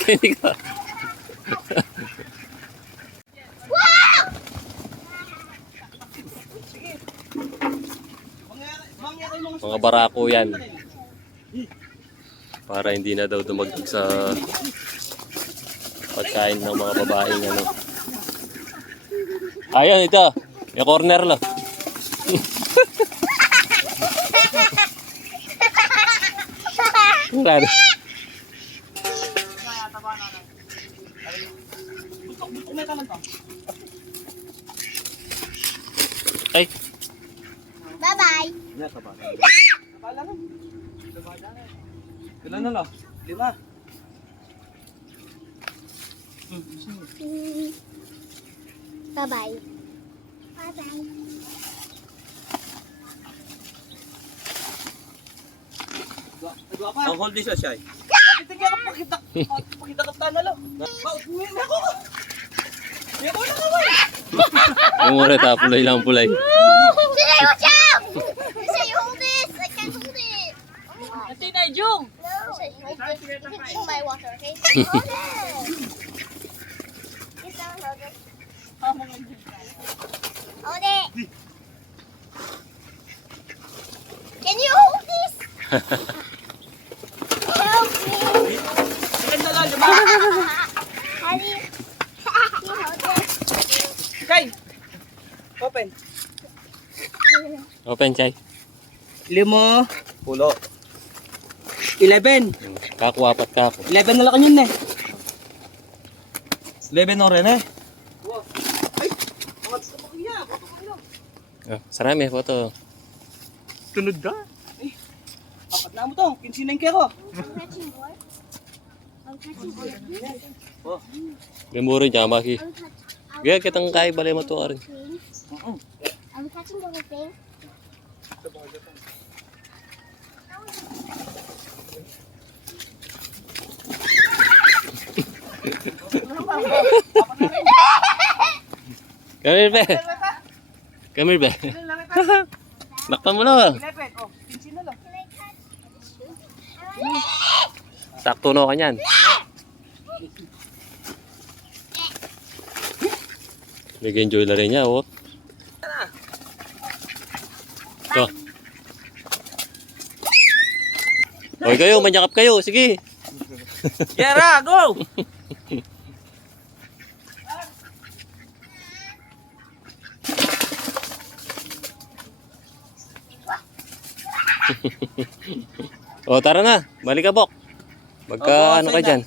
Kini ka. Mga barako yan. Para hindi na daw dumagdag sa pagkain ng mga babaeng ano. Ayan ito. Yung corner lang. Claro. Ay. Bye-bye. Ilan na lang? 5. Bye-bye. Bye-bye. Ang hold this siya. Titigyan ka pakita ka na lang. Paupuin na ako. Hindi ako nakawal. Umura tapuloy lang pulay. Say, watch out! Say, hold this. I can't hold it. Ate na, Jung! No. Say, hold this. You can drink my water, okay? Hold it. Sit down, hold it. Hold it. Can you hold this? Help me. Ilan na lang, diba? Honey, can you hold this? Okay. Open. Open, Chay. 5. Pulo. 11. Kaku, apat kako. 11 na lang yun eh. 11 na rin eh. Ay! Mga gusto mo kaya. Oh, sarami, foto. Tunod ka? Ay, apat na mo to. 15 na yung kero. I'm catching more. I'm catching more. Oh. Gamuri dyan, maki. Gaya kitang kaya balay mo to rin. I'm catching the whole thing. Come here, be. Come here, be. Nakpan mo na. 11. Oh, 15 na lang. Can I catch? Sakto na ka niyan. Nag-enjoy na rin niya, oh. Ito. Hoy kayo, manyakap kayo. Sige. Yara, go! O, tara na. Balik ka, Bok. Magka ano ka dyan.